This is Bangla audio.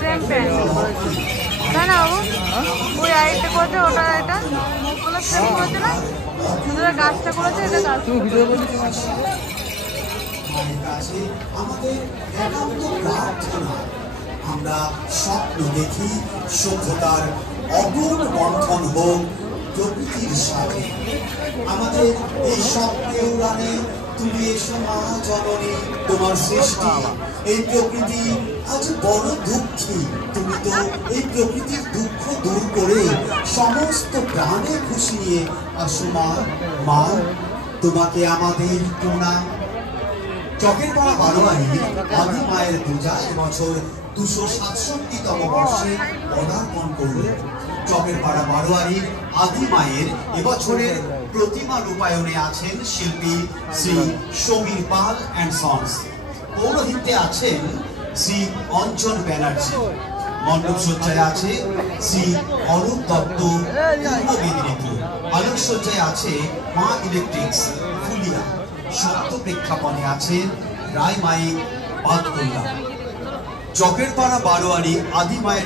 সেম প্যান্ট তাই না বাবু? ওই আইটা করেছে, ওটা এটা ওগুলো সেম করেছে না? ওরা গাছটা করেছে, এটা গাছ। আমরা স্বপ্ন দেখি সভ্যতার অটুট বন্ধন হোক প্রকৃতির সাথে। আমাদের এই স্বপ্নে উড়ানে তুমি এসো মা জননী, তোমার সৃষ্টি এই প্রকৃতি আজ বড় দুঃখী। তুমি তো এই প্রকৃতির দুঃখ দূর করে সমস্ত প্রাণে খুশি নিয়ে আসো মা। মা, তোমাকে আমাদের প্রণাম। চকেরপাড়া বারোয়ারি আদি মায়ের পূজা এবছর 267তম বর্ষে পদার্পণ করল। চকেরপাড়া বারোয়ারির আদি মায়ের এবছরের প্রতিমা রূপায়ণে আছেন শিল্পী শ্রী সমীর পাল অ্যান্ড সন্স। পৌরোহিত্যে আছেন শ্রী অঞ্জন ব্যানার্জি। মণ্ডপ সজ্জায় আছে শ্রী অরূপ দত্ত পূর্ব মেদিনীপুর। আলোকসজ্জায় আছে মা ইলেকট্রিক্স ফুলিয়া। শব্দ প্রেক্ষাপটে আছেন রায় মাইক বাদকুল্লা। চকেরপাড়া বারোয়ারি আদি মায়ের